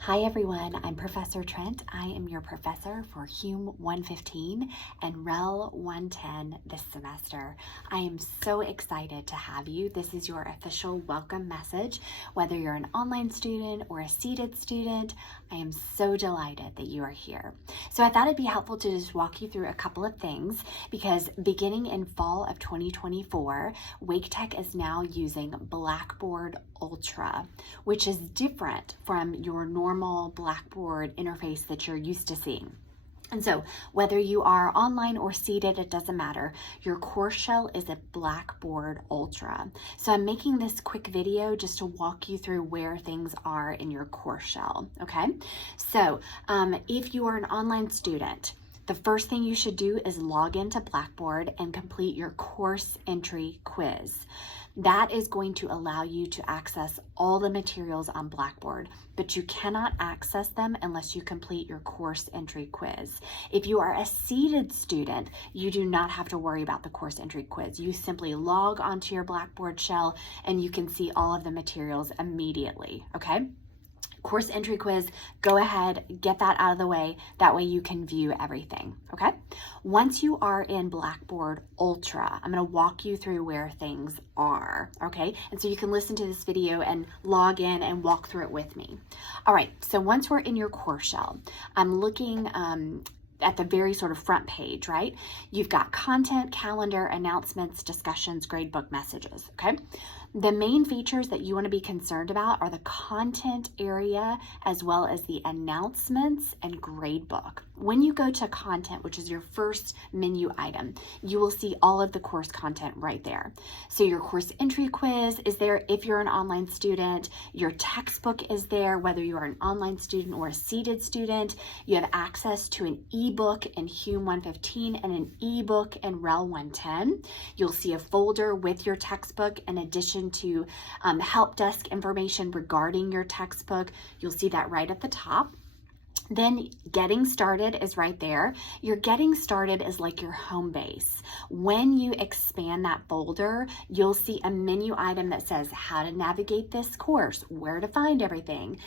Hi everyone, I'm Professor Trent. I am your professor for Hume 115 and Rel 110 this semester. I am so excited to have you. This is your official welcome message. Whether you're an online student or a seated student, I am so delighted that you are here. So I thought it'd be helpful to just walk you through a couple of things because beginning in fall of 2024, Wake Tech is now using Blackboard Ultra, which is different from your normal Blackboard interface that you're used to seeing. And so whether you are online or seated, it doesn't matter. Your course shell is a Blackboard Ultra. So I'm making this quick video just to walk you through where things are in your course shell, okay? So if you are an online student, the first thing you should do is log into Blackboard and complete your course entry quiz. That is going to allow you to access all the materials on Blackboard, but you cannot access them unless you complete your course entry quiz. If you are a seated student, you do not have to worry about the course entry quiz. You simply log onto your Blackboard shell and you can see all of the materials immediately, okay? Course entry quiz, go ahead, get that out of the way. That way you can view everything, okay? Once you are in Blackboard Ultra, I'm gonna walk you through where things are, okay? And so you can listen to this video and log in and walk through it with me. All right, so once we're in your course shell, I'm looking at the very sort of front page, right? You've got content, calendar, announcements, discussions, gradebook messages, okay? The main features that you want to be concerned about are the content area as well as the announcements and gradebook. When you go to content, which is your first menu item, you will see all of the course content right there. So your course entry quiz is there if you're an online student, your textbook is there, whether you are an online student or a seated student. You have access to an ebook in Hume 115 and an ebook in Rel 110. You'll see a folder with your textbook in addition to help desk information regarding your textbook. You'll see that right at the top. Then getting started is right there. Your getting started is like your home base. When you expand that folder, you'll see a menu item that says how to navigate this course, where to find everything.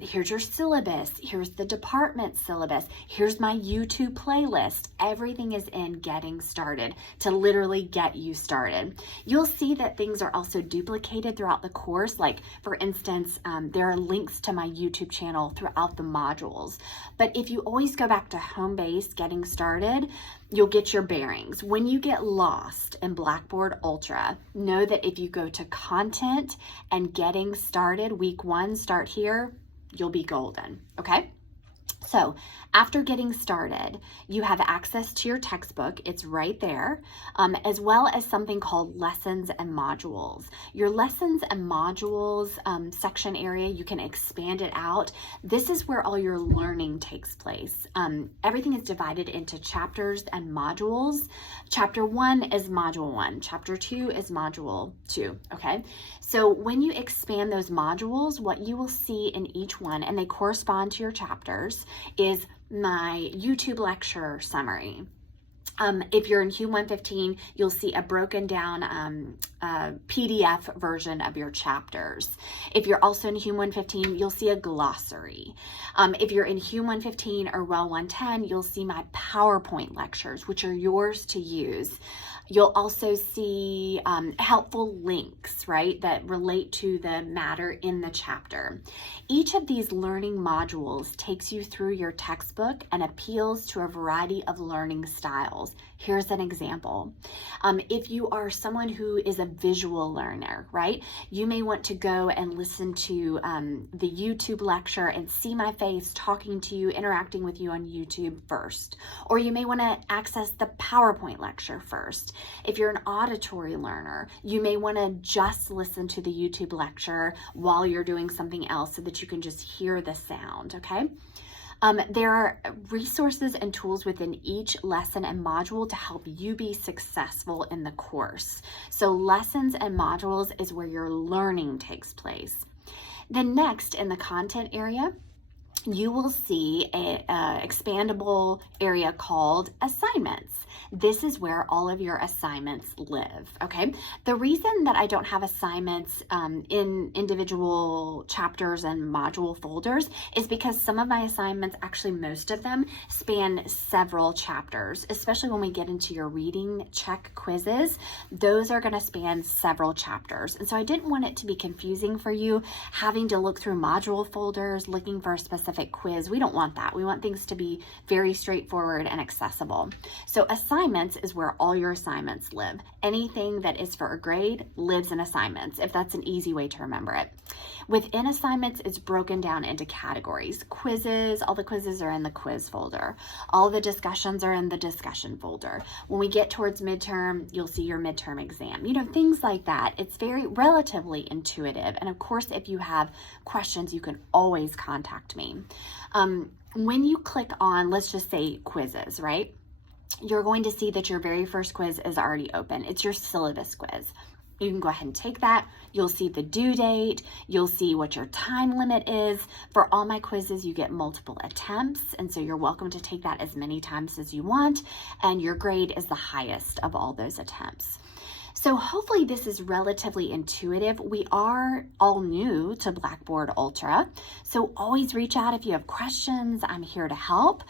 Here's your syllabus. Here's the department syllabus. Here's my YouTube playlist. Everything is in getting started to literally get you started. You'll see that things are also duplicated throughout the course. Like for instance, there are links to my YouTube channel throughout the modules. But if you always go back to home base, getting started, you'll get your bearings. When you get lost in Blackboard Ultra, know that if you go to content and getting started, week 1, start here, you'll be golden, okay? So after getting started, you have access to your textbook. It's right there, as well as something called lessons and modules. Your lessons and modules section area, you can expand it out. This is where all your learning takes place. Everything is divided into chapters and modules. Chapter 1 is module 1. Chapter 2 is module 2, okay? So when you expand those modules, what you will see in each one, and they correspond to your chapters, is my YouTube lecture summary. If you're in Hume 115, you'll see a broken down PDF version of your chapters. If you're also in Hume 115, you'll see a glossary. If you're in Hume 115 or Rel 110, you'll see my PowerPoint lectures, which are yours to use. You'll also see helpful links, right, that relate to the matter in the chapter. Each of these learning modules takes you through your textbook and appeals to a variety of learning styles. Here's an example. If you are someone who is a visual learner, right, you may want to go and listen to the YouTube lecture and see my face talking to you, interacting with you on YouTube first. Or you may want to access the PowerPoint lecture first. If you're an auditory learner, you may want to just listen to the YouTube lecture while you're doing something else so that you can just hear the sound, okay? There are resources and tools within each lesson and module to help you be successful in the course. So lessons and modules is where your learning takes place. Then next in the content area, you will see a expandable area called assignments. this is where all of your assignments live, okay? The reason that I don't have assignments in individual chapters and module folders is because some of my assignments, actually most of them, span several chapters, especially when we get into your reading check quizzes. Those are going to span several chapters. And so I didn't want it to be confusing for you having to look through module folders, looking for a specific quiz. We don't want that. We want things to be very straightforward and accessible. So assignments is where all your assignments live. Anything that is for a grade lives in assignments, if that's an easy way to remember it. Within assignments, it's broken down into categories. Quizzes, all the quizzes are in the quiz folder. All the discussions are in the discussion folder. When we get towards midterm, you'll see your midterm exam. You know, things like that. It's very relatively intuitive. And of course, if you have questions, you can always contact me. When you click on, let's just say quizzes, right? You're going to see that your very first quiz is already open. It's your syllabus quiz. You can go ahead and take that. You'll see the due date. You'll see what your time limit is. For all my quizzes, you get multiple attempts. And so you're welcome to take that as many times as you want. And your grade is the highest of all those attempts. So hopefully this is relatively intuitive. We are all new to Blackboard Ultra, so always reach out if you have questions. I'm here to help.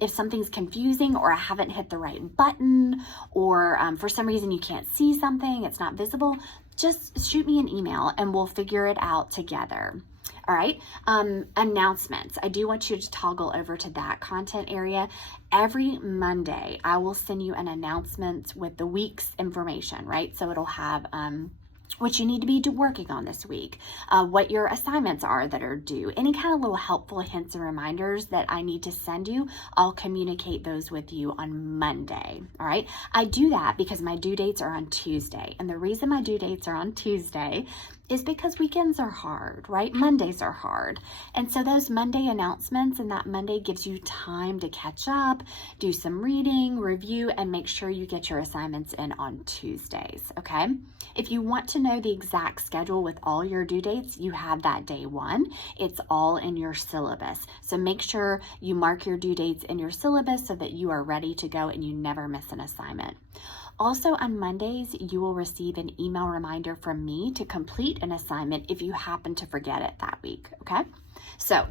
If something's confusing or I haven't hit the right button, or for some reason you can't see something, it's not visible, just shoot me an email and we'll figure it out together. All right, announcements. I do want you to toggle over to that content area. Every Monday, I will send you an announcement with the week's information, right? So it'll have what you need to be working on this week, what your assignments are that are due, any kind of little helpful hints and reminders that I need to send you. I'll communicate those with you on Monday. All right. I do that because my due dates are on Tuesday. And the reason my due dates are on Tuesday is because weekends are hard, right? Mondays are hard. And so those Monday announcements and that Monday gives you time to catch up, do some reading, review, and make sure you get your assignments in on Tuesdays, okay? If you want to know the exact schedule with all your due dates, you have that day one. It's all in your syllabus. So make sure you mark your due dates in your syllabus so that you are ready to go and you never miss an assignment. Also on Mondays, you will receive an email reminder from me to complete an assignment if you happen to forget it that week, okay? So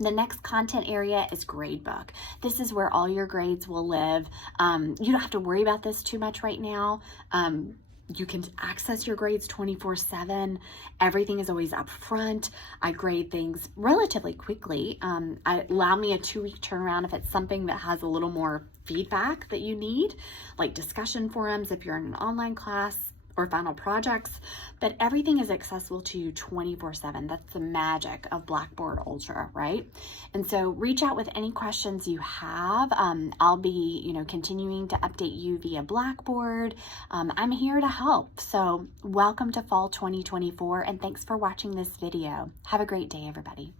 the next content area is gradebook. This is where all your grades will live. You don't have to worry about this too much right now. You can access your grades 24/7. Everything is always up front. I grade things relatively quickly. Allow me a 2-week turnaround if it's something that has a little more feedback that you need, like discussion forums if you're in an online class or final projects, but everything is accessible to you 24/7. That's the magic of Blackboard Ultra, right? And so reach out with any questions you have. I'll be, continuing to update you via Blackboard. I'm here to help. So welcome to fall 2024, and thanks for watching this video. Have a great day, everybody.